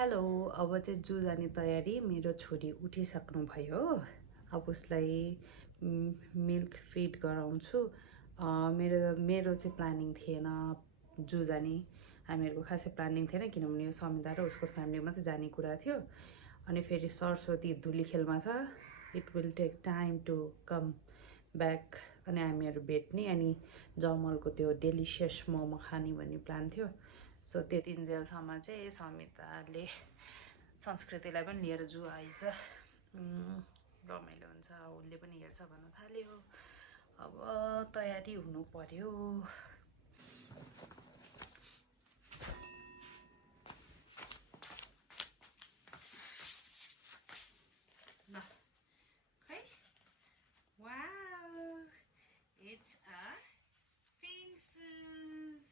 Hello. अब चाहिँ जू जाने तयारी। मेरो छोरी उठिसक्नु भयो। अब उसलाई मिल्क फिड गराउँछु। मेरो मेरो चाहिँ प्लानिङ थिएन जू जाने। हामीहरूको खासै प्लानिङ थिएन किनभने यो समिता र उसको फ्यामिली मात्रै जाने कुरा थियो। अनि फेरि सरस्वती धुलीखेलमा छ। It will take time to come back. अनि हामीहरू भेट्ने अनि जमलको त्यो डेलिसियस मोमो खाने भन्ने प्लान थियो। सो त्यतिन्जेलसम्म चाहिँ समिताले संस्कृतिलाई पनि लिएर जू आइज। रमाइलो हुन्छ, उसले पनि हेर्छ भन्न थाल्यो। अब तयारी हुनु पर्यो। ल खै, wow, it's a pink shoes.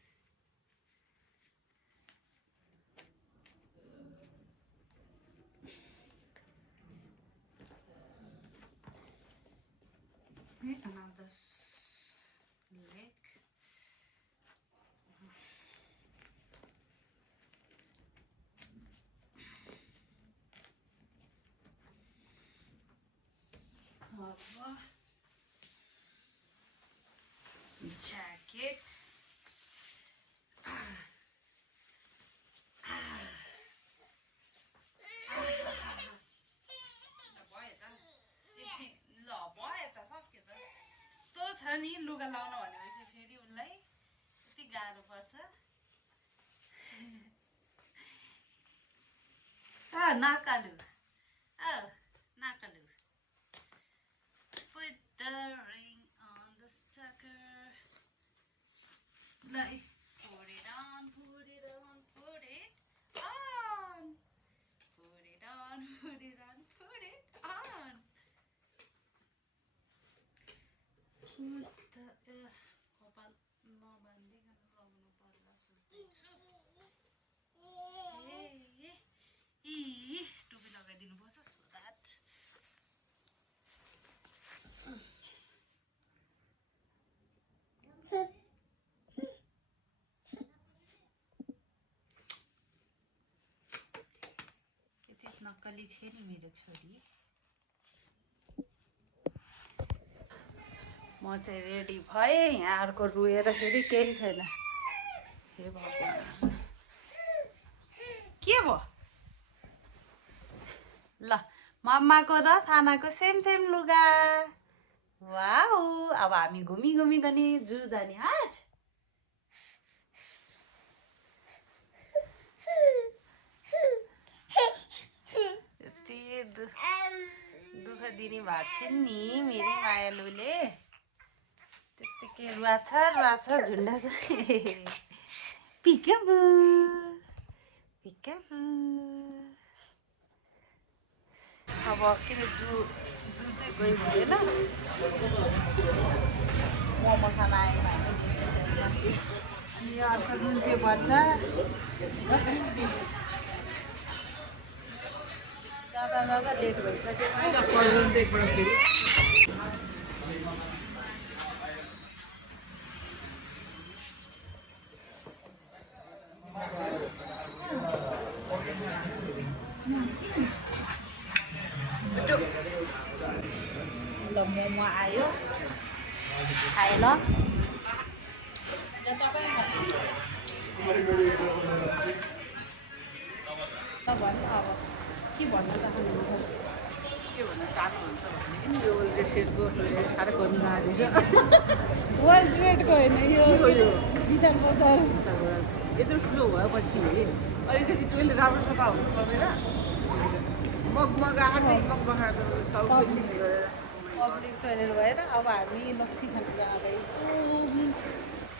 Another leg. Jacket. नि लुगा लाउन भनेपछि फेरि उनलाई यति गाह्रो पर्छ। नकालु नकालु। Put the ring on the sucker. Like, put it on, put it on, put it on. Put it on, put it on, put it on. कपाल नबान्दिकन लगाउनु पर्ला सोच्दैछु। टोपी लगाइदिनु पर्छ सो द्याट कति नक्कली छ नि मेरो छोरी। म चाहिँ रेडी भएँ। यहाँ अर्को रुएर फेरि केही छैन। हे भगवान्, के भयो? ल, मम्माको र सानाको सेम सेम लुगा। वाउ, अब हामी घुमी घुमी गनी जू जाने आज। यति दुःख दिने भएको छ नि मेरी मायालुले। त्यत्तिकै रुवाछ झुन्डा छ। पिकाबु पिकाबु। अब किन जू चाहिँ गइ भएन। मोमो खान आएँ हामी। अनि यो अर्को जुन चाहिँ बच्चा जाँदा जाँदा लेट भइसकेको छ। ल मोमो आयो, खाए ल। भन्नु अब के भन्न चाहनुहुन्छ? के भन्न चाहनुहुन्छ भने यो ड्रेसको साह्रै गर्नु रहेछ। वर्ल्ड ट्रेडको होइन यो विशाल बजार। यत्रो ठुलो भएपछि अलिकति टोइलेट राम्रो सफा हुनु पर्दैन। पब्लिक टोइलेट भएर अब हामी लस्सी खान जाँदैछौँ।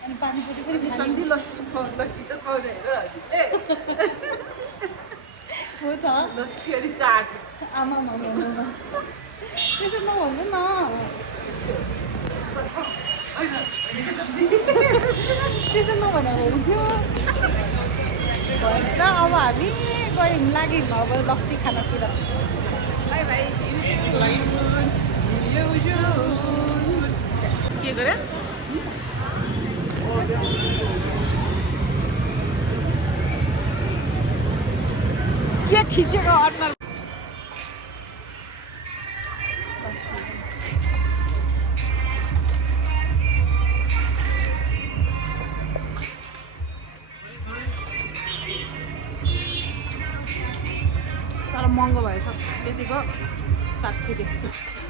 अनि पानीपट्टि पनि लस्सी त पाउँदैन हो त। लस्सी अनि चाट। आमा त्यसो नभन्नु न। त्यसो नभनेको हुन्थ्यो भनेर अब हामी गयौँ लाग्यौँ अब लस्सी खानातिर। के गरे? खिचेको अनुहार तर महँगो भएछ त्यतिको 60 रुपियाँ